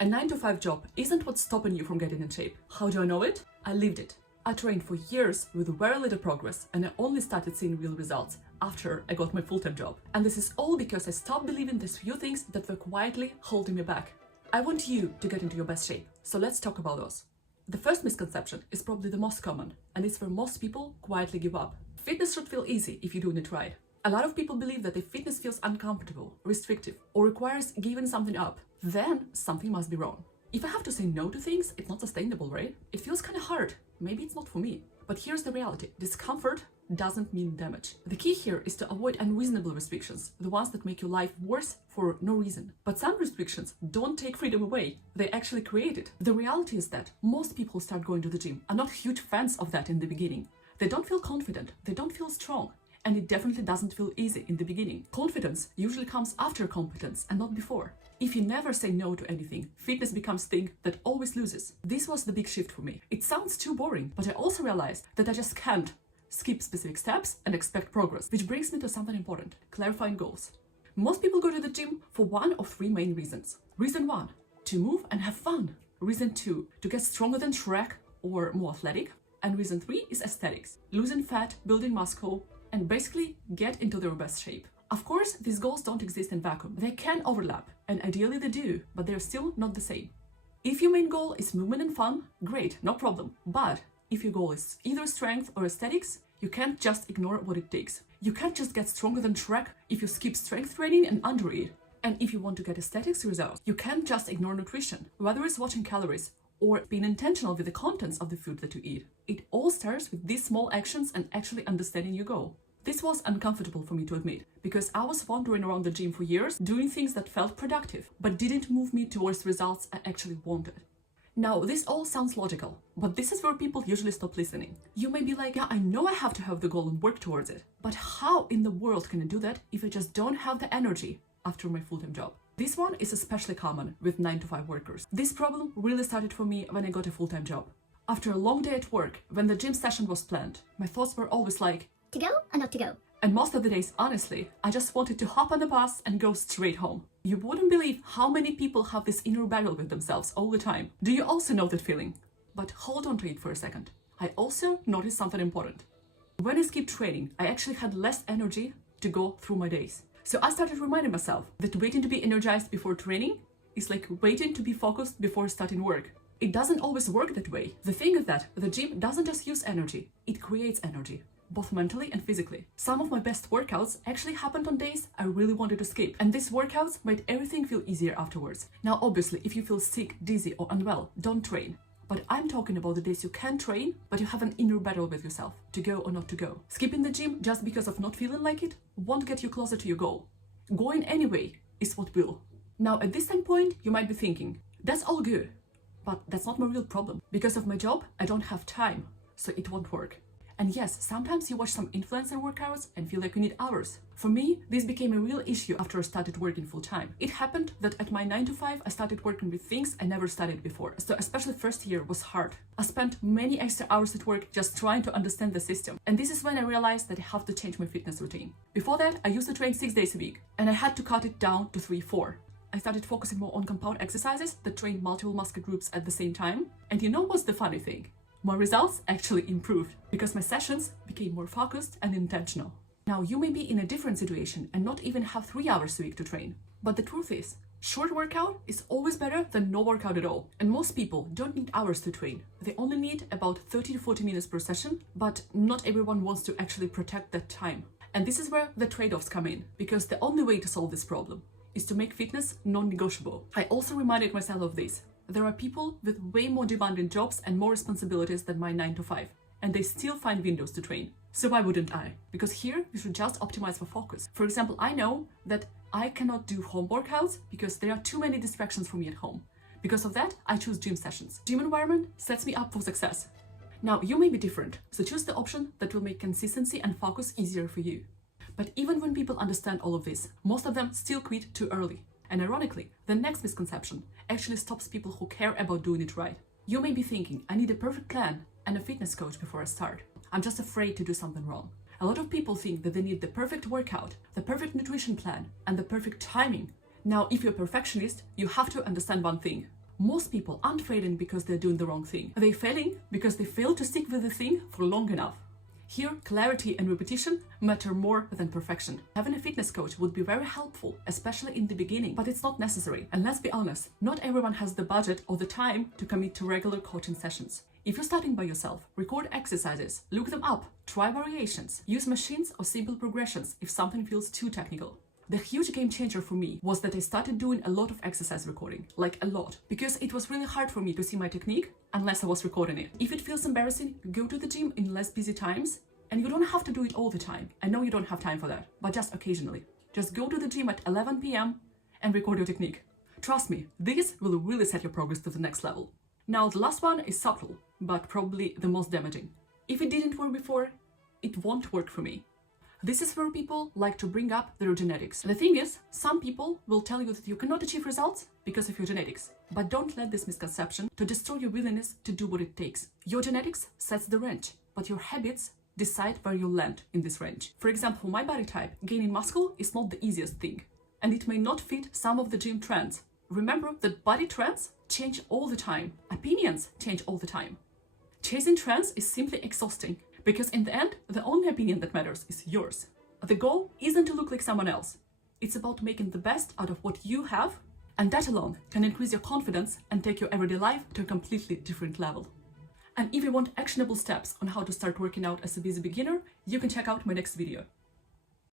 A 9 to 5 job isn't what's stopping you from getting in shape. How do I know it? I lived it. I trained for years with very little progress, and I only started seeing real results after I got my full-time job. And this is all because I stopped believing these few things that were quietly holding me back. I want you to get into your best shape, so let's talk about those. The first misconception is probably the most common, and it's where most people quietly give up. Fitness should feel easy if you're doing it right. A lot of people believe that if fitness feels uncomfortable, restrictive, or requires giving something up, then something must be wrong. If I have to say no to things, it's not sustainable, right? It feels kind of hard. Maybe it's not for me. But here's the reality. Discomfort doesn't mean damage. The key here is to avoid unreasonable restrictions, the ones that make your life worse for no reason. But some restrictions don't take freedom away. They actually create it. The reality is that most people start going to the gym are not huge fans of that in the beginning. They don't feel confident. They don't feel strong. And it definitely doesn't feel easy in the beginning. Confidence usually comes after competence and not before. If you never say no to anything, fitness becomes a thing that always loses. This was the big shift for me. It sounds too boring, but I also realized that I just can't skip specific steps and expect progress, which brings me to something important: clarifying goals. Most people go to the gym for one of three main reasons. Reason 1, to move and have fun. Reason 2, to get stronger than Shrek or more athletic. And reason 3 is aesthetics, losing fat, building muscle, and basically get into their best shape. Of course, these goals don't exist in vacuum. They can overlap, and ideally they do, but they're still not the same. If your main goal is movement and fun, great, no problem. But if your goal is either strength or aesthetics, you can't just ignore what it takes. You can't just get stronger than Shrek if you skip strength training and undereat. And if you want to get aesthetics results, you can't just ignore nutrition, whether it's watching calories or being intentional with the contents of the food that you eat. It all starts with these small actions and actually understanding your goal. This was uncomfortable for me to admit, because I was wandering around the gym for years, doing things that felt productive, but didn't move me towards the results I actually wanted. Now, this all sounds logical, but this is where people usually stop listening. You may be like, yeah, I know I have to have the goal and work towards it, but how in the world can I do that if I just don't have the energy after my full-time job? This one is especially common with 9 to 5 workers. This problem really started for me when I got a full-time job. After a long day at work, when the gym session was planned, my thoughts were always like, to go or not to go? And most of the days, honestly, I just wanted to hop on the bus and go straight home. You wouldn't believe how many people have this inner battle with themselves all the time. Do you also know that feeling? But hold on to it for a second. I also noticed something important. When I skipped training, I actually had less energy to go through my days. So I started reminding myself that waiting to be energized before training is like waiting to be focused before starting work. It doesn't always work that way. The thing is that the gym doesn't just use energy, it creates energy, both mentally and physically. Some of my best workouts actually happened on days I really wanted to skip, and these workouts made everything feel easier afterwards. Now, obviously, if you feel sick, dizzy, or unwell, don't train. But I'm talking about the days you can train, but you have an inner battle with yourself, to go or not to go. Skipping the gym just because of not feeling like it won't get you closer to your goal. Going anyway is what will. Now, at this time point, you might be thinking, that's all good, but that's not my real problem. Because of my job, I don't have time, so it won't work. And yes, sometimes you watch some influencer workouts and feel like you need hours. For me, this became a real issue after I started working full-time. It happened that at my 9 to 5, I started working with things I never studied before. So especially first year was hard. I spent many extra hours at work just trying to understand the system. And this is when I realized that I have to change my fitness routine. Before that, I used to train 6 days a week, and I had to cut it down to 3-4. I started focusing more on compound exercises that train multiple muscle groups at the same time. And you know what's the funny thing? My results actually improved because my sessions became more focused and intentional. Now, you may be in a different situation and not even have 3 hours a week to train. But the truth is, short workout is always better than no workout at all. And most people don't need hours to train. They only need about 30 to 40 minutes per session, but not everyone wants to actually protect that time. And this is where the trade-offs come in, because the only way to solve this problem is to make fitness non-negotiable. I also reminded myself of this. There are people with way more demanding jobs and more responsibilities than my 9 to 5, and they still find windows to train. So why wouldn't I? Because here you should just optimize for focus. For example, I know that I cannot do home workouts because there are too many distractions for me at home. Because of that, I choose gym sessions. Gym environment sets me up for success. Now, you may be different, so choose the option that will make consistency and focus easier for you. But even when people understand all of this, most of them still quit too early. And ironically, the next misconception actually stops people who care about doing it right. You may be thinking, I need a perfect plan and a fitness coach before I start. I'm just afraid to do something wrong. A lot of people think that they need the perfect workout, the perfect nutrition plan, and the perfect timing. Now, if you're a perfectionist, you have to understand one thing. Most people aren't failing because they're doing the wrong thing. They're failing because they fail to stick with the thing for long enough. Here, clarity and repetition matter more than perfection. Having a fitness coach would be very helpful, especially in the beginning, but it's not necessary. And let's be honest, not everyone has the budget or the time to commit to regular coaching sessions. If you're starting by yourself, record exercises, look them up, try variations, use machines or simple progressions if something feels too technical. The huge game changer for me was that I started doing a lot of exercise recording, like a lot, because it was really hard for me to see my technique unless I was recording it. If it feels embarrassing, go to the gym in less busy times, and you don't have to do it all the time. I know you don't have time for that, but just occasionally. Just go to the gym at 11 p.m. and record your technique. Trust me, this will really set your progress to the next level. Now the last one is subtle, but probably the most damaging. If it didn't work before, it won't work for me. This is where people like to bring up their genetics. The thing is, some people will tell you that you cannot achieve results because of your genetics. But don't let this misconception to destroy your willingness to do what it takes. Your genetics sets the range, but your habits decide where you land in this range. For example, for my body type, gaining muscle is not the easiest thing, and it may not fit some of the gym trends. Remember that body trends change all the time. Opinions change all the time. Chasing trends is simply exhausting, because in the end, the only opinion that matters is yours. The goal isn't to look like someone else. It's about making the best out of what you have, and that alone can increase your confidence and take your everyday life to a completely different level. And if you want actionable steps on how to start working out as a busy beginner, you can check out my next video.